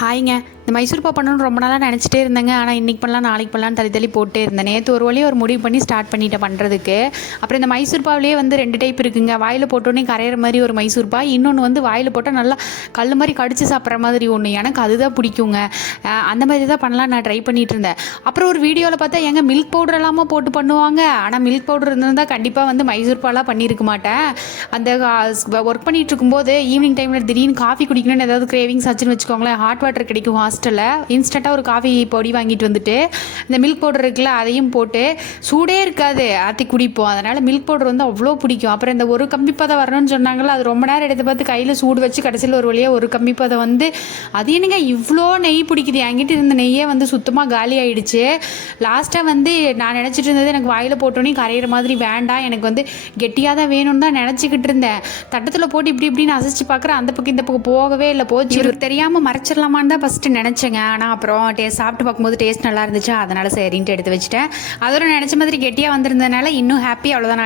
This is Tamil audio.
ஹாய்ங்க. இந்த மைசூர்பா பண்ணணும்னு ரொம்ப நாளாக நினச்சிட்டே இருந்தேங்க. ஆனால் இன்றைக்கி பண்ணலாம் நாளைக்கு பண்ணலான்னு தள்ளி போட்டே இருந்தேன். நேற்று ஒரு வழியாக ஒரு முடிவு பண்ணி ஸ்டார்ட் பண்ணிட்டேன் பண்ணுறதுக்கு. அப்புறம் இந்த மைசூர்பாவிலேயே வந்து 2 டைப் இருக்குங்க. வாயில் போட்டோன்னே கரையிற மாதிரி ஒரு மைசூர்பா, இன்னொன்று வந்து வாயில் போட்டால் நல்லா கல் மாதிரி கடிச்சு சாப்பிட்ற மாதிரி ஒன்று. எனக்கு அதுதான் பிடிக்குங்க. அந்த மாதிரி தான் பண்ணலாம் நான் ட்ரை பண்ணிகிட்டு இருந்தேன். அப்புறம் ஒரு வீடியோவில் பார்த்தா எங்க மில்க் பவுடர் எல்லாமா போட்டு பண்ணுவாங்க. ஆனால் மில்க் பவுடர் இருந்திருந்தால் கண்டிப்பாக வந்து மைசூர்பாலாம் பண்ணியிருக்க மாட்டேன். அந்த ஒர்க் பண்ணிகிட்டு இருக்கும்போது ஈவினிங் டைமில் திடீர்னு காஃபி குடிக்கணும்னு ஏதாவது கிரேவிங்ஸ் ஆச்சுன்னு வச்சுக்கோங்களேன். ஹாட் வாட்டர் கிடைக்கும் ஹாஸ்டலில், இன்ஸ்டண்ட்டாக ஒரு காஃபி பொடி வாங்கிட்டு வந்துட்டு இந்த மில்க் பவுடர் இருக்குல்ல அதையும் போட்டு, சூடே இருக்காது, ஆற்றி குடிப்போம். அதனால் மில்க் பவுடர் வந்து அவ்வளோ பிடிக்கும். அப்புறம் இந்த ஒரு கம்பிப்பதம் வரணும்னு சொன்னாங்களா, அது ரொம்ப நேரம் எடுத்து பார்த்து கையில் சூடு வச்சு கடைசியில் ஒரு வழியாக ஒரு கம்பிப்பதம் வந்து, அது என்னங்க இவ்வளோ நெய் பிடிக்குது, என்கிட்ட இருந்த நெய்யே வந்து சுத்தமாக காலி ஆகிடுச்சு. லாஸ்ட்டாக வந்து நான் நினச்சிட்டு இருந்தது எனக்கு வாயில் போட்டோன்னே கரையிற மாதிரி வேண்டாம், எனக்கு வந்து கெட்டியாக தான் வேணும்னு தான் நினச்சிக்கிட்டு இருந்தேன். தட்டத்தில் போட்டு இப்படி இப்படின்னு அசைச்சு பார்க்குறேன், அந்த பக்கம் இந்த பக்கம் போகவே இல்லை. போச்சு, இவருக்கு தெரியாமல் மறைச்சிடலாமான்னு தான் ஃபஸ்ட்டு நினச்சேங்க. ஆனால் அப்புறம் சாப்பிட்டு பார்க்கும்போது டேஸ்ட் நல்லா இருந்துச்சு, அதனால் சரின்ட்டு எடுத்து வச்சுட்டேன். அதோட நினச்ச மாதிரி கெட்டியாக வந்திருந்ததுனால இன்னும் ஹாப்பி. அவ்வளோதான்.